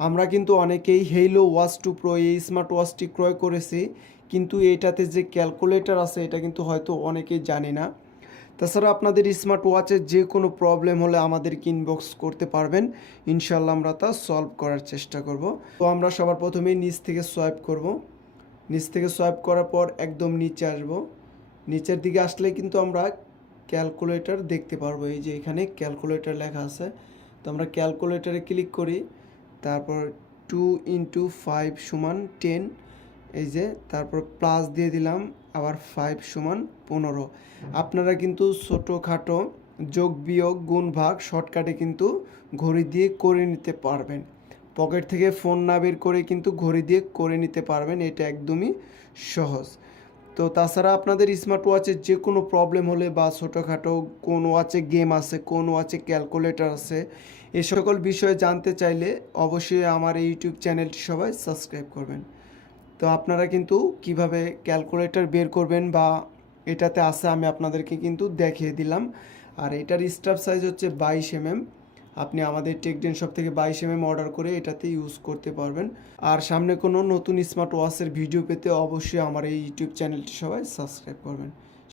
আমরা কিন্তু অনেকেই হেইলো ওয়াচ 2 প্রো এই স্মার্ট ওয়াচটি ক্রয় করেছি, কিন্তু এটাতে যে ক্যালকুলেটর আছে এটা কিন্তু হয়তো অনেকেই জানি না। তাছাড়া আপনাদের স্মার্ট ওয়াচের যে কোনো প্রবলেম হলে আমাদেরকে ইনবক্স করতে পারবেন, ইনশাল্লাহ আমরা তা সলভ করার চেষ্টা করব। তো আমরা সবার প্রথমেই নিচ থেকে সোয়াইপ করব। নিচ থেকে সোয়াইপ করার পর একদম নিচে আসব। নিচের দিকে আসলে কিন্তু আমরা ক্যালকুলেটর দেখতে পারবো। এই যে এখানে ক্যালকুলেটর লেখা আছে, তো আমরা ক্যালকুলেটরে ক্লিক করি। তারপর 2 × 5 = 10, এই যে তারপর প্লাস দিয়ে দিলাম, আবার 5 = 15। আপনারা কিন্তু ছোটোখাটো যোগ বিয়োগ গুণ ভাগ শর্টকাটে কিন্তু ঘড়ি দিয়ে করে নিতে পারবেন। পকেট থেকে ফোন না বের করে কিন্তু ঘড়ি দিয়ে করে নিতে পারবেন, এটা একদমই সহজ। তো তাছাড়া আপনাদের স্মার্ট ওয়াচের যে কোনো প্রবলেম হলে বা ছোটোখাটো কোন ওয়াচে গেম আছে, কোন ওয়াচে ক্যালকুলেটর আছে, এ সকল বিষয়ে জানতে চাইলে অবশ্যই আমার এই ইউটিউব চ্যানেলটি সবাই সাবস্ক্রাইব করবেন। তো আপনারা কিন্তু কিভাবে ক্যালকুলেটর বের করবেন বা এটাতে আছে আমি আপনাদেরকে কিন্তু দেখিয়ে দিলাম। আর এটার স্টাফ সাইজ হচ্ছে 22 mm। আপনি আমাদের টেকডেন শপ থেকে 22 mm অর্ডার করে এটাতে ইউজ করতে পারবেন। আর সামনে কোনো নতুন স্মার্ট ওয়াচের ভিডিও পেতে অবশ্যই আমার এই ইউটিউব চ্যানেলটি সবাই সাবস্ক্রাইব করবেন।